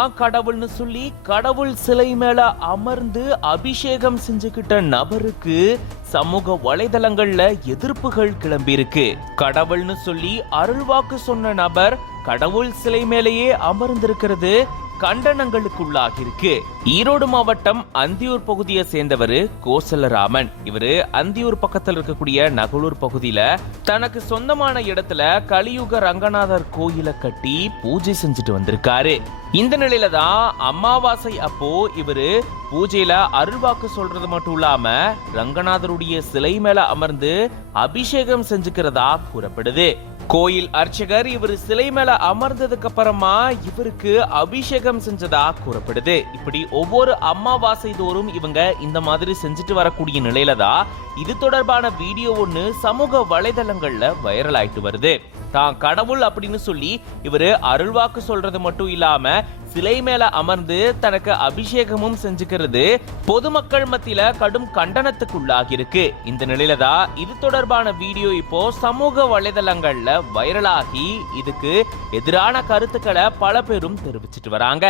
தான் கடவுள்னு சொல்லி கடவுள் சிலை மேல அமர்ந்து அபிஷேகம் செஞ்சுக்கிட்ட நபருக்கு சமூக வலைதளங்கள்ல எதிர்ப்புகள் கிளம்பியிருக்கு. கடவுள்னு சொல்லி அருள்வாக்கு சொன்ன நபர் கடவுள் சிலை மேலேயே அமர்ந்திருக்கிறது கண்டனங்களுக்குள்ளாகிருக்கு. ஈரோடு மாவட்டம் அந்தியூர் பகுதியை சேர்ந்தவர் கோசலராமன். இவரு அந்தியூர் பக்கத்தில் இருக்கக்கூடிய நகலூர் பகுதியில தனக்கு சொந்தமான இடத்துல கலியுக ரங்கநாதர் கோயிலை கட்டி பூஜை செஞ்சுட்டு வந்திருக்காரு. இந்த நிலையில தான் அமாவாசை அப்போ இவரு பூஜையில அருள்வாக்கு சொல்றது மட்டும் இல்லாம ரங்கநாதருடைய சிலை மேல அமர்ந்து அபிஷேகம் செஞ்சுக்கிறதா கூறப்படுது. கோயில் அர்ச்சகர் இவர் சிலை மேல அமர்ந்ததுக்கு அப்புறமா இவருக்கு அபிஷேகம் செஞ்சதா கூறப்படுது. இப்படி ஒவ்வொரு அமாவாசை தோறும் இவங்க இந்த மாதிரி செஞ்சுட்டு வரக்கூடிய நிலையில தான் இது தொடர்பான வீடியோ ஒண்ணு சமூக வலைதளங்கள்ல வைரல் ஆயிட்டு வருது. தான் கடவுள் அப்படின்னு சொல்லி இவரு அருள்வாக்கு சொல்றது மட்டும் இல்லாம சிலை மேல அமர்ந்து தனக்கு அபிஷேகமும் செஞ்சுக்கிறது பொதுமக்கள் மத்தியில கடும் கண்டனத்துக்குள்ளாகி இருக்கு. இந்த நிலையில தான் இது தொடர்பான வீடியோ இப்போ சமூக வலைதளங்கள்ல வைரலாகி இதுக்கு எதிரான கருத்துக்களை பல பேரும் தெரிவிச்சிட்டு வராங்க.